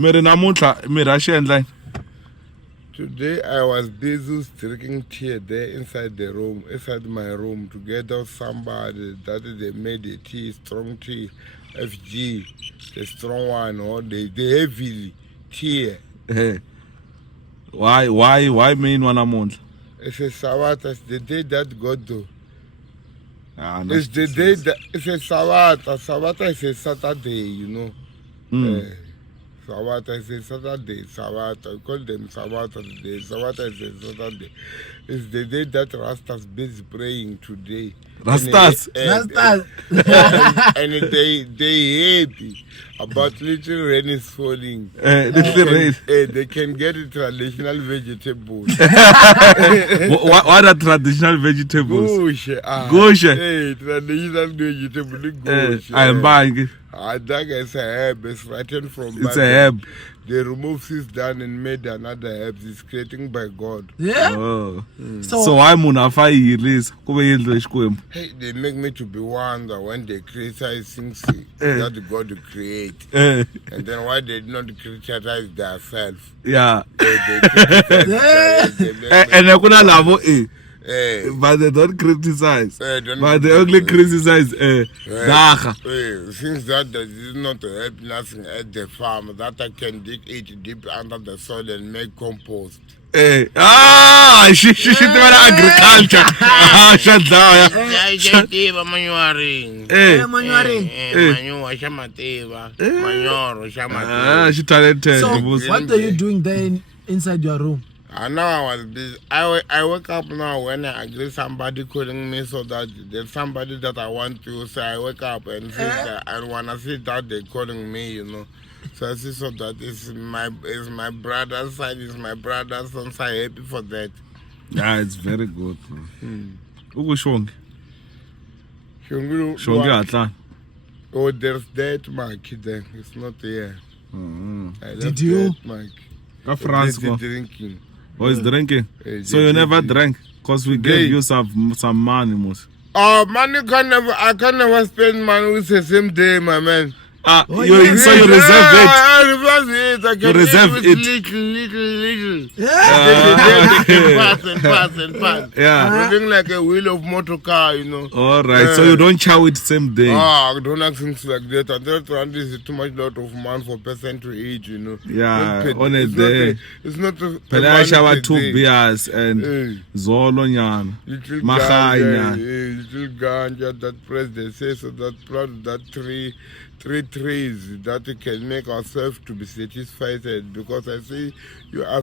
Miri namuntlha mi ra xiendlani. Today I was busy drinking tea there inside the room, inside my room, together with somebody that they made a tea, strong tea, FG, the strong one, or the heavy tea. Why me in one namuntlha? It's a Sabbath, it's the day that God do. No, It's the day that, it's a Sabbath. Sabbath is a Saturday, you know. Sabbath is a Saturday, Sabbath, I call them Sabbath day. Sabbath is a Saturday. It's the day that Rastas busy praying today. Rastas? And they happy about little rain is falling. Little rain. They can get traditional vegetables. What are traditional vegetables? Gosh. Gosh. Traditional vegetable. Gosh. I'm buying. That is a herb. It's written from It's a herb. They removed this down and made another herb. It's creating by God. Yeah. Oh. So why munafa release? Hey, they make me to be wonder when they criticize things that God create, and then why they not criticize themselves. Yeah. They criticize. And I couldn't love but they don't criticize. But they only criticize since that there is not help nothing at the farm that I can dig it deep under the soil and make compost. She agriculture. She talented. So what are you doing there inside your room? And now I was busy. I wake up now when I agree somebody calling me so that there's somebody that I want to say. I wake up and see that, and when I see that they're calling me, you know. So I see so that it's my brother's side, it's my brother's son, so I'm happy for that. Yeah, it's very good. Shongi. Oh, there's that mark there. It's not here. Did you? France drinking. Oh, he's drinking. So you never drank because we gave you some money, most. Oh, money I can never spend money with the same day, my man. So you reserve it. I can reserve it. Little. Yeah. They can pass. Yeah. Moving like a wheel of motor car, you know. All right. So you don't chow it same day. I don't like things like that. And that is too much lot of money for person to eat, you know. Yeah. On a day. It's not a I shower 2 beers and Zolo nyana. Little ganja that press they say so that plant that three trees that can make ourselves to be satisfied because I see you are